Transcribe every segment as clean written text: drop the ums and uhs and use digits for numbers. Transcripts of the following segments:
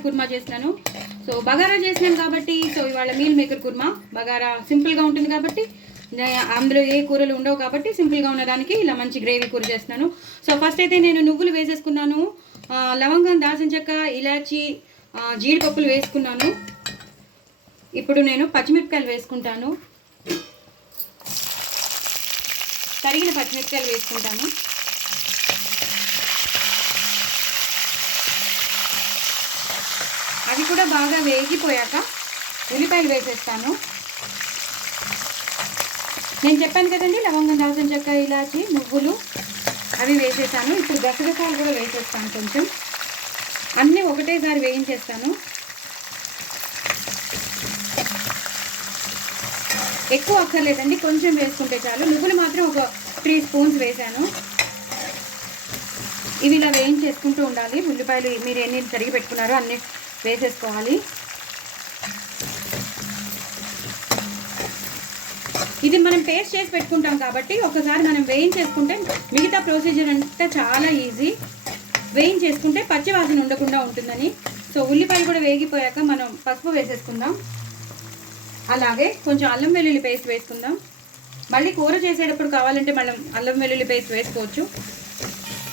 Maker kurma చేసినాను. So bagara చేసినాను కాబట్టి సో ఇవాళ మీల్ మేకర్ కుర్మా బగారా సింపుల్గా ఉంటుంది కాబట్టి అందులో ఏ కూరలు ఉండవు కాబట్టి సింపుల్గా ఉన్నదానికి ఇలా మంచి గ్రేవీ కూర చేస్తున్నాను. సో ఫస్ట్ అయితే నేను నువ్వులు వేసేసుకున్నాను, లవంగం, దాల్చిన చెక్క, ఇలాచి, జీడిపప్పులు వేసుకున్నాను. ఇప్పుడు నేను పచ్చిమిరపకాయలు వేసుకుంటాను, తరిగిన పచ్చిమిరపకాయలు వేసుకుంటాను. అవి కూడా బాగా వేగిపోయాక ఉల్లిపాయలు వేసేస్తాను. నేను చెప్పాను కదండి, లవంగం, దాల్చిన చెక్క, ఇలాచి, నువ్వులు అవి వేసేసాను. ఇప్పుడు గసగసాలు కూడా వేసేస్తాను. కొంచెం అన్నీ ఒకటేసారి వేయించేస్తాను. ఎక్కువ అక్కర్లేదండి, కొంచెం వేసుకుంటే చాలు. నువ్వులు మాత్రం ఒక 3 స్పూన్స్ వేసాను. ఇవి ఇలా వేయించేసుకుంటూ ఉండాలి. ఉల్లిపాయలు మీరు ఎన్ని తరిగి పెట్టుకున్నారో అన్నీ వేసేసుకోవాలి. ఇది మనం పేస్ట్ చేసి పెట్టుకుంటాం కాబట్టి ఒకసారి మనం వేయించేసుకుంటే మిగతా ప్రొసీజర్ అంతా చాలా ఈజీ. వేయించేసుకుంటే పచ్చి వాసన ఉండకుండా ఉంటుందని. సో ఉల్లిపాయలు కూడా వేగిపోయాక మనం పసుపు వేసేసుకుందాం. అలాగే కొంచెం అల్లం వెల్లుల్లి పేస్ట్ వేసుకుందాం. మళ్ళీ కూర చేసేటప్పుడు కావాలంటే మనం అల్లం వెల్లుల్లి పేస్ట్ వేసుకోవచ్చు.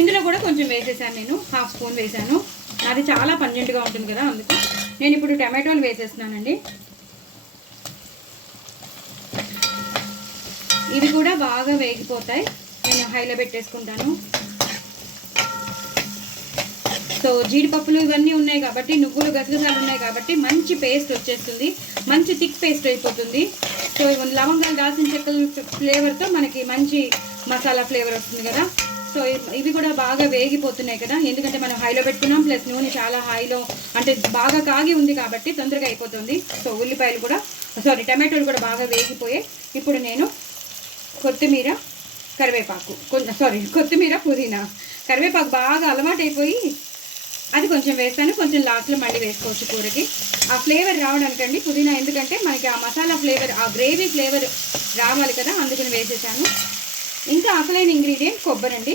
ఇందులో కూడా కొంచెం వేసేసాను, నేను 1/2 స్పూన్ వేసాను. అది చాలా పంజెంట్గా ఉంటుంది కదా, అందుకు నేను ఇప్పుడు టమాటోలు వేసేస్తున్నానండి. ఇవి కూడా బాగా వేగిపోతాయి. నేను హైలో పెట్టేసుకుంటాను. సో జీడిపప్పులు ఇవన్నీ ఉన్నాయి కాబట్టి, నువ్వులు, గసగసాలు ఉన్నాయి కాబట్టి మంచి పేస్ట్ వచ్చేస్తుంది, మంచి థిక్ పేస్ట్ అయిపోతుంది. సో లవంగాలు, దాల్చిన చెక్కల ఫ్లేవర్తో మనకి మంచి మసాలా ఫ్లేవర్ వస్తుంది కదా. సో ఇవి కూడా బాగా వేగిపోతున్నాయి కదా, ఎందుకంటే మనం హైలో పెట్టుకున్నాం. ప్లస్ నూనె చాలా హైలో అంటే బాగా కాగి ఉంది కాబట్టి తొందరగా అయిపోతుంది. సో ఉల్లిపాయలు కూడా టమాటోలు కూడా బాగా వేగిపోయాయి. ఇప్పుడు నేను కొత్తిమీర, కరివేపాకు కొత్తిమీర, పుదీనా, కరివేపాకు బాగా అలవాటు అయిపోయి అది కొంచెం వేస్తాను. కొంచెం లాస్ట్లో మళ్ళీ వేసుకోవచ్చు కూరకి ఆ ఫ్లేవర్ రావడానికండి. పుదీనా ఎందుకంటే మనకి ఆ మసాలా ఫ్లేవర్, ఆ గ్రేవీ ఫ్లేవర్ రావాలి కదా, అందుకని వేసేసాను. ఇంకా అసలైన ఇంగ్రీడియంట్ కొబ్బరి అండి.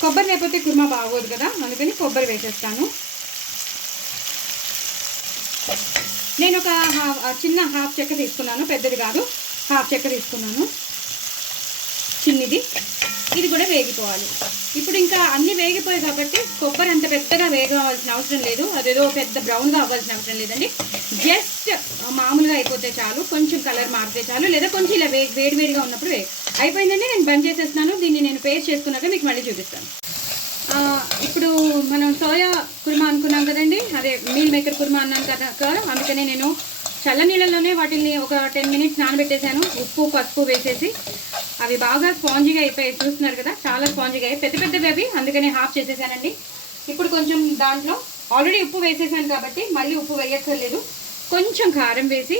కొబ్బరి లేకపోతే కుర్మా బాగోదు కదా, అందుకని కొబ్బరి వేసేస్తాను. నేను ఒక చిన్న 1/2 చెక్క తీసుకున్నాను, పెద్దది కాదు, 1/2 చెక్క తీసుకున్నాను, చిన్నది. ఇది కూడా వేగిపోవాలి. ఇప్పుడు ఇంకా అన్నీ వేగిపోయాయి కాబట్టి కొబ్బరి అంత పెద్దగా వేగవలసిన అవసరం లేదు, అదేదో పెద్ద బ్రౌన్గా అవ్వాల్సిన అవసరం లేదండి. జస్ట్ మామూలుగా అయిపోతే చాలు, కొంచెం కలర్ మారితే చాలు, లేదా కొంచెం ఇలా వేడివేడిగా ఉన్నప్పుడు అయిపోయిందండి. నేను బంద్ చేసేస్తున్నాను. దీన్ని నేను పేస్ట్ చేసుకున్నాక మీకు మళ్ళీ చూపిస్తాను. ఇప్పుడు మనం సోయా కుర్మా అనుకున్నాం కదండి, అదే మీల్ మేకర్ కుర్మా అన్నాను కదా, అందుకనే నేను చల్ల నీళ్ళలోనే వాటిని ఒక 10 మినిట్స్ నానబెట్టేశాను. ఉప్పు, పసుపు వేసేసి అవి బాగా స్పాంజీగా అయిపోయాయి. చూస్తున్నారు కదా, చాలా స్పాంజీగా అయ్యాయి. పెద్ద పెద్దవి అవి, అందుకనే హాఫ్ చేసేసానండి. ఇప్పుడు కొంచెం దాంట్లో ఆల్రెడీ ఉప్పు వేసేసాను కాబట్టి మళ్ళీ ఉప్పు వేయక్కర్లేదు. కొంచెం కారం వేసి,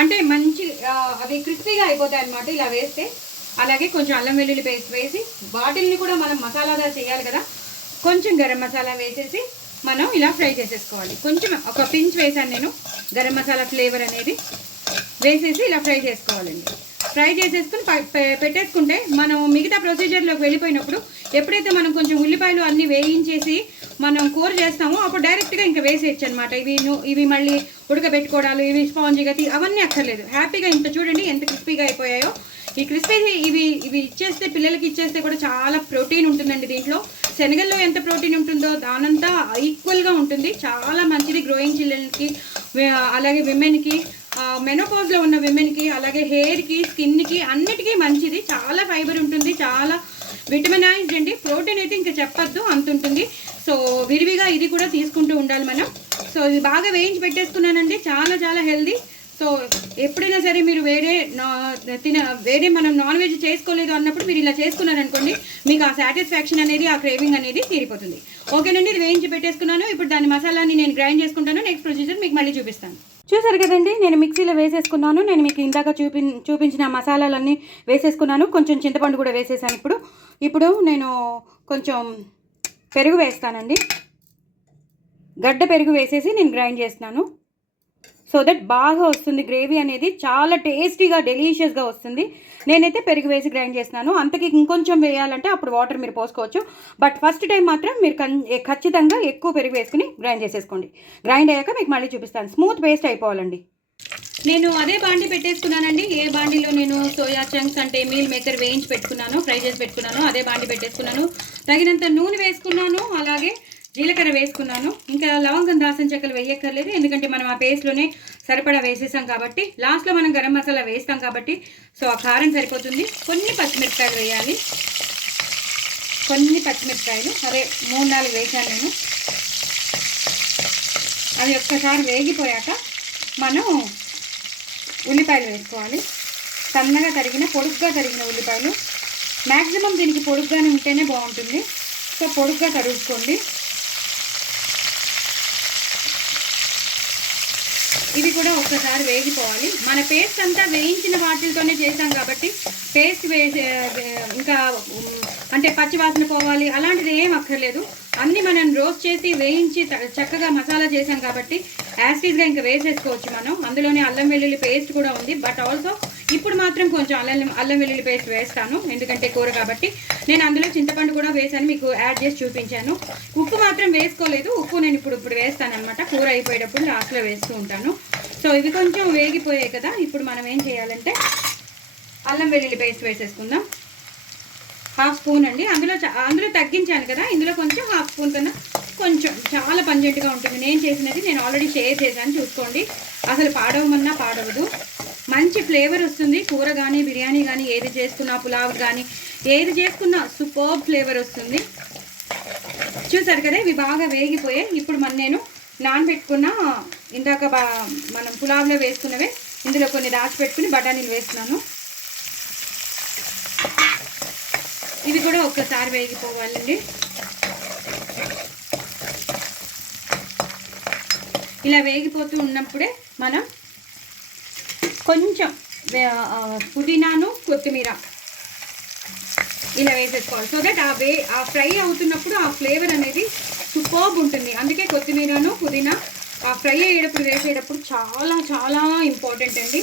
అంటే మంచి అవి క్రిస్పీగా అయిపోతాయి అన్నమాట ఇలా వేస్తే. అలాగే కొంచెం అల్లం వెల్లుల్లి పేస్ట్ వేసి, వాటిల్ని కూడా మనం మసాలాగా చేయాలి కదా, కొంచెం గరం మసాలా వేసేసి మనం ఇలా ఫ్రై చేసేసుకోవాలి. కొంచెం ఒక పించ్ వేసాను నేను, గరం మసాలా ఫ్లేవర్ అనేది వేసేసి ఇలా ఫ్రై చేసుకోవాలండి. ఫ్రై చేసేసుకుని పెట్టేసుకుంటే మనం మిగతా ప్రొసీజర్లోకి వెళ్ళిపోయినప్పుడు ఎప్పుడైతే మనం కొంచెం ఉల్లిపాయలు అన్నీ వేయించేసి మనం కూర చేస్తామో అప్పుడు డైరెక్ట్గా ఇంకా వేసేయచ్చు అనమాట. ఇవి మళ్ళీ ఉడకబెట్టుకోవడాలు, ఇవి స్పాంజీగా అవన్నీ అక్కర్లేదు. హ్యాపీగా ఇంత చూడండి ఎంత క్రిస్పీగా అయిపోయాయో. ఈ క్రిస్పీ ఇవి ఇచ్చేస్తే, పిల్లలకి ఇచ్చేస్తే కూడా చాలా ప్రోటీన్ ఉంటుందండి దీంట్లో. శనగల్లో ఎంత ప్రోటీన్ ఉంటుందో దానంతా ఈక్వల్గా ఉంటుంది. చాలా మంచిది గ్రోయింగ్ చిల్డ్రన్కి, అలాగే విమెన్కి, మెనోపాజ్లో ఉన్న విమెన్కి, అలాగే హెయిర్కి, స్కిన్కి, అన్నిటికీ మంచిది. చాలా ఫైబర్ ఉంటుంది, చాలా విటమినైజ్డ్ అండి. ప్రోటీన్ అయితే ఇంకా చెప్పొద్దు అంత ఉంటుంది. సో విరివిగా ఇది కూడా తీసుకుంటూ ఉండాలి మనం. సో ఇది బాగా వేయించి పెట్టేసుకున్నానండి, చాలా చాలా హెల్దీ. సో ఎప్పుడైనా సరే మీరు వేరే మనం నాన్ వెజ్ చేసుకోలేదు అన్నప్పుడు మీరు ఇలా చేసుకున్నారనుకోండి, మీకు ఆ సాటిస్ఫాక్షన్ అనేది, ఆ క్రేవింగ్ అనేది తీరిపోతుంది. ఓకేనండి, ఇది వేయించి పెట్టేసుకున్నాను. ఇప్పుడు దాని మసాలాని నేను గ్రైండ్ చేసుకుంటాను. నెక్స్ట్ ప్రొసీజర్ మీకు మళ్ళీ చూపిస్తాను. చూసారు కదండి, నేను మిక్సీలో వేసేసుకున్నాను. నేను మీకు ఇందాక చూపించిన మసాలాలన్నీ వేసేసుకున్నాను. కొంచెం చింతపండు కూడా వేసేసాను. ఇప్పుడు నేను కొంచెం పెరుగు వేస్తానండి. గడ్డ పెరుగు వేసేసి నేను గ్రైండ్ చేస్తున్నాను. సో సో దట్ బాగా వస్తుంది గ్రేవీ అనేది, చాలా టేస్టీగా డెలీషియస్గా వస్తుంది. నేనైతే పెరుగు వేసి గ్రైండ్ చేస్తున్నాను. అంతకి ఇంకొంచెం వేయాలంటే అప్పుడు వాటర్ మీరు పోసుకోవచ్చు. బట్ ఫస్ట్ టైం మాత్రం మీరు ఖచ్చితంగా ఎక్కువ పెరుగు వేసుకుని గ్రైండ్ చేసేసుకోండి. గ్రైండ్ అయ్యాక మీకు మళ్ళీ చూపిస్తాను. స్మూత్ పేస్ట్ అయిపోవాలండి. నేను అదే బాండి పెట్టేసుకున్నానండి. ఏ బాండీలో నేను సోయా చంక్స్ అంటే మీల్ మేకర్ వేయించి పెట్టుకున్నాను, ఫ్రై చేసి పెట్టుకున్నాను, అదే బాండి పెట్టేసుకున్నాను. తగినంత నూనె వేసుకున్నాను, అలాగే జీలకర్ర వేసుకున్నాను. ఇంకా లవంగం దాల్చిన చెక్కలు వేయక్కర్లేదు, ఎందుకంటే మనం ఆ పేస్ట్లోనే సరిపడా వేసేసాం కాబట్టి. లాస్ట్లో మనం గరం మసాలా వేస్తాం కాబట్టి సో ఆ కారం సరిపోతుంది. కొన్ని పచ్చిమిరపకాయలు వేయాలి, కొన్ని పచ్చిమిరపకాయలు అదే 3-4 వేసాను నేను. అవి ఒక్కసారి వేగిపోయాక మనం ఉల్లిపాయలు వేసుకోవాలి. సన్నగా తరిగిన పొడుగ్గా తరిగిన ఉల్లిపాయలు. మ్యాక్సిమం దీనికి పొడుగ్గానే ఉంటేనే బాగుంటుంది, సో పొడుగ్గా తరుగుకోండి. ఇవి కూడా ఒక్కసారి వేగిపోవాలి. మన పేస్ట్ అంతా వేయించిన వాటితోనే చేసాం కాబట్టి పేస్ట్ ఇంకా అంటే పచ్చివాసన పోవాలి అలాంటిది ఏం అక్కర్లేదు. అన్నీ మనం రోస్ట్ చేసి వేయించి చక్కగా మసాలా చేసాం కాబట్టి యాసిడ్గా ఇంకా వేసేసుకోవచ్చు మనం. అందులోనే అల్లం వెల్లుల్లి పేస్ట్ కూడా ఉంది. బట్ ఆల్సో ఇప్పుడు మాత్రం కొంచెం అల్లం వెల్లుల్లి పేస్ట్ వేస్తాను, ఎందుకంటే కూర కాబట్టి. నేను అందులో చింతపండు కూడా వేసాను, మీకు యాడ్ చేసి చూపించాను. ఉప్పు మాత్రం వేసుకోలేదు, ఉప్పు నేను ఇప్పుడు వేస్తాను అనమాట. కూర అయిపోయేటప్పుడు లాస్ట్లో వేస్తూ ఉంటాను. సో ఇవి కొంచెం వేగిపోయాయి కదా, ఇప్పుడు మనం ఏం చేయాలంటే అల్లం వెల్లుల్లి పేస్ట్ వేసేసుకుందాం. 1/2 స్పూన్ అండి. అందులో తగ్గించాను కదా, ఇందులో కొంచెం 1/2 స్పూన్ కన్నా కొంచెం చాలా పంజెంట్గా ఉంటుంది. నేను చేసినది నేను ఆల్రెడీ షేర్ చేశాను, చూసుకోండి. అసలు పాడవమన్నా పాడవదు, మంచి ఫ్లేవర్ వస్తుంది. కూర కానీ బిర్యానీ కానీ ఏది చేసుకున్నా, పులావ్ కానీ ఏది చేసుకున్నా సూపర్ ఫ్లేవర్ వస్తుంది. చూసారు కదా, ఇవి బాగా వేగిపోయాయి. ఇప్పుడు నేను నానబెట్టుకున్న ఇందాక మనం పులావ్లో వేసుకున్నవే ఇందులో కొన్ని దాచిపెట్టుకుని బఠానీలు వేస్తున్నాను. ఇవి కూడా ఒక్కసారి వేగిపోవాలండి. ఇలా వేగిపోతూ ఉన్నప్పుడే మనం కొంచెం పుదీనాను కొత్తిమీర ఇలా వేసేసుకోవాలి. సో దట్ ఆ ఫ్రై అవుతున్నప్పుడు ఆ ఫ్లేవర్ అనేది సూపర్బ్ ఉంటుంది. అందుకే కొత్తిమీరను పుదీనా ఆ ఫ్రై అయ్యేటప్పుడు వేసేటప్పుడు చాలా చాలా ఇంపార్టెంట్ అండి.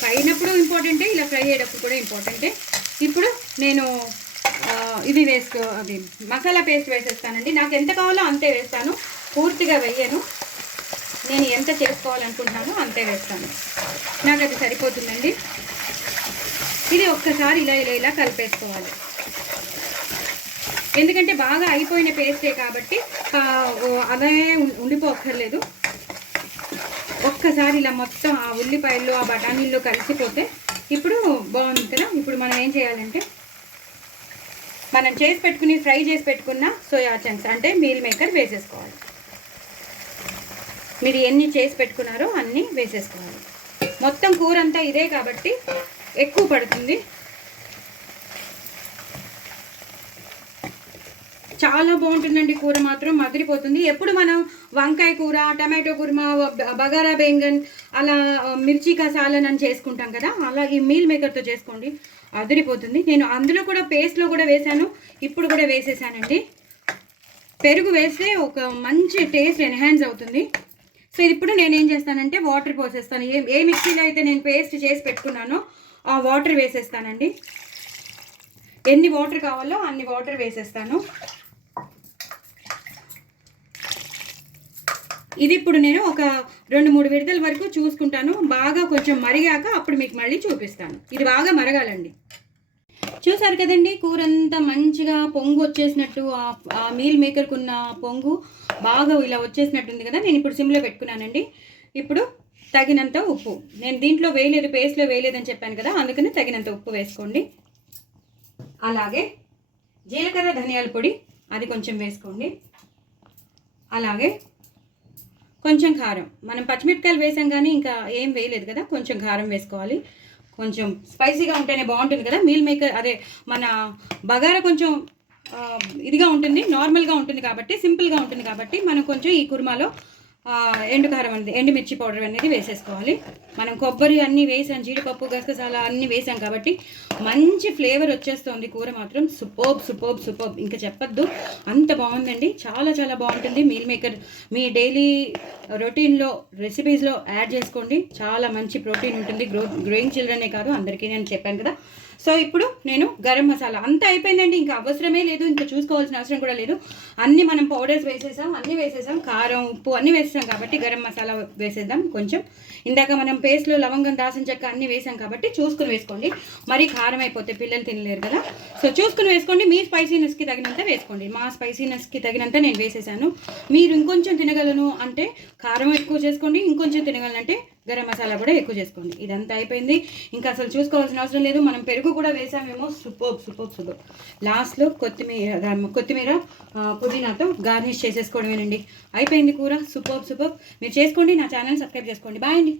ఫ్రైనప్పుడు ఇంపార్టెంటే, ఇలా ఫ్రై అయ్యేటప్పుడు కూడా ఇంపార్టెంటే. ఇప్పుడు నేను ఇది అది మసాలా పేస్ట్ వేసేస్తానండి. నాకు ఎంత కావాలో అంతే వేస్తాను, పూర్తిగా వేయను. నేను ఎంత చేసుకోవాలనుకుంటున్నానో అంతే వేస్తాను, నాకు అది సరిపోతుందండి. ఇది ఒక్కసారి ఇలా కలిపేసుకోవాలి, ఎందుకంటే బాగా అయిపోయిన పేస్టే కాబట్టి అదే ఉండిపోక్కర్లేదు. ఒక్కసారి ఇలా మొత్తం ఆ ఉల్లిపాయలు ఆ బఠానీల్లో కలిసిపోతే ఇప్పుడు బాగుంది కదా. ఇప్పుడు మనం ఏం చేయాలంటే మనం ఫ్రై చేసి పెట్టుకున్న సోయా చంక్స్ అంటే మీల్ మేకర్ వేసేసుకోవాలి. మీరు ఎన్ని చేసి పెట్టుకున్నారో అన్నీ వేసేసుకోవాలి. మొత్తం కూర అంతా ఇదే కాబట్టి ఎక్కువ పడుతుంది. చాలా బాగుంటుందండి కూర, మాత్రం మదిరిపోతుంది. ఎప్పుడు మనం వంకాయ కూర, టమాటో కుర్మా, బగారా బెంగన్, అలా మిర్చి కసాలన్ అని చేసుకుంటాం కదా, అలా ఈ మీల్ మేకర్తో చేసుకోండి, అదిరిపోతుంది. నేను అందులో కూడా పేస్ట్లో కూడా వేసాను, ఇప్పుడు కూడా వేసేసానండి. పెరుగు వేస్తే ఒక మంచి టేస్ట్ ఎన్హాన్స్ అవుతుంది. సో ఇప్పుడు నేనేం చేస్తానంటే వాటర్ పోసేస్తాను. ఏ మిక్సీలో అయితే నేను పేస్ట్ చేసి పెట్టుకున్నానో ఆ వాటర్ వేసేస్తానండి. ఎన్ని వాటర్ కావాలో అన్ని వాటర్ వేసేస్తాను. ఇది ఇప్పుడు నేను ఒక 2-3 విడతల వరకు చూసుకుంటాను. బాగా కొంచెం మరిగాక అప్పుడు మీకు మళ్ళీ చూపిస్తాను. ఇది బాగా మరగాలండి. చూసారు కదండి, కూర అంతా మంచిగా పొంగు వచ్చేసినట్టు, ఆ మీల్ మేకర్కి ఉన్న పొంగు బాగా ఇలా వచ్చేసినట్టుంది కదా. నేను ఇప్పుడు సిమ్లో పెట్టుకున్నానండి. ఇప్పుడు తగినంత ఉప్పు, నేను దీంట్లో వేయలేదు, పేస్ట్లో వేయలేదని చెప్పాను కదా, అందుకని తగినంత ఉప్పు వేసుకోండి. అలాగే జీలకర్ర ధనియాల పొడి అది కొంచెం వేసుకోండి. అలాగే కొంచెం కారం, మనం పచ్చిమిరపకాయలు వేసాం కానీ ఇంకా ఏం వేయలేదు కదా, కొంచెం కారం వేసుకోవాలి. కొంచెం స్పైసీగా ఉంటేనే బాగుంటుంది కదా. మీల్ మేకర్ అదే మన బగారా కొంచెం ఇదిగా ఉంటుంది, నార్మల్గా ఉంటుంది కాబట్టి, సింపుల్గా ఉంటుంది కాబట్టి మనం కొంచెం ఈ కుర్మాలో ఎండు కారం అనేది ఎండుమిర్చి పౌడర్ అనేది వేసేసుకోవాలి. మనం కొబ్బరి అన్నీ వేసాం, జీడిపప్పు గసగసాల అన్నీ వేసాం కాబట్టి మంచి ఫ్లేవర్ వచ్చేస్తుంది. కూర మాత్రం సూపర్బ్ ఇంకా చెప్పొద్దు, అంత బాగుందండి. చాలా చాలా బాగుంటుంది. మీల్ మేకర్ మీ డైలీ రొటీన్లో రెసిపీస్లో యాడ్ చేసుకోండి. చాలా మంచి ప్రోటీన్ ఉంటుంది. గ్రోయింగ్ చిల్డ్రనే కాదు అందరికీ నేను చెప్పాను కదా. సో ఇప్పుడు నేను గరం మసాలా అంతా అయిపోయిందండి, ఇంకా అవసరమే లేదు, ఇంకా చూసుకోవాల్సిన అవసరం కూడా లేదు. అన్నీ మనం పౌడర్స్ వేసేసాం, కారం ఉప్పు అన్నీ వేసేసాం కాబట్టి గరం మసాలా వేసేద్దాం కొంచెం. ఇందాక మనం పేస్ట్లో లవంగం దాల్చిన చెక్క అన్నీ వేసాం కాబట్టి చూసుకుని వేసుకోండి. మరీ కారం అయిపోతే పిల్లలు తినలేరు కదా. సో చూసుకుని వేసుకోండి. మీ స్పైసీనెస్కి తగినంత వేసుకోండి. మా స్పైసీనెస్కి తగినంత నేను వేసేసాను. మీరు ఇంకొంచెం తినగలను అంటే కారం ఎక్కువ చేసుకోండి, ఇంకొంచెం తినగలనంటే గరం మసాలా కూడా ఎక్కువ చేసుకోండి. ఇదంతా అయిపోయింది, ఇంకా అసలు చూసుకోవాల్సిన అవసరం లేదు. మనం పెరుగు కూడా వేసామేమో. సూపర్. లాస్ట్లో కొత్తిమీర పుదీనాతో గార్నిష్ చేసేసుకోవడమేనండి. అయిపోయింది కూర. సూపర్. మీరు చేసుకోండి. నా ఛానల్ సబ్స్క్రైబ్ చేసుకోండి. బాయ్ అండి.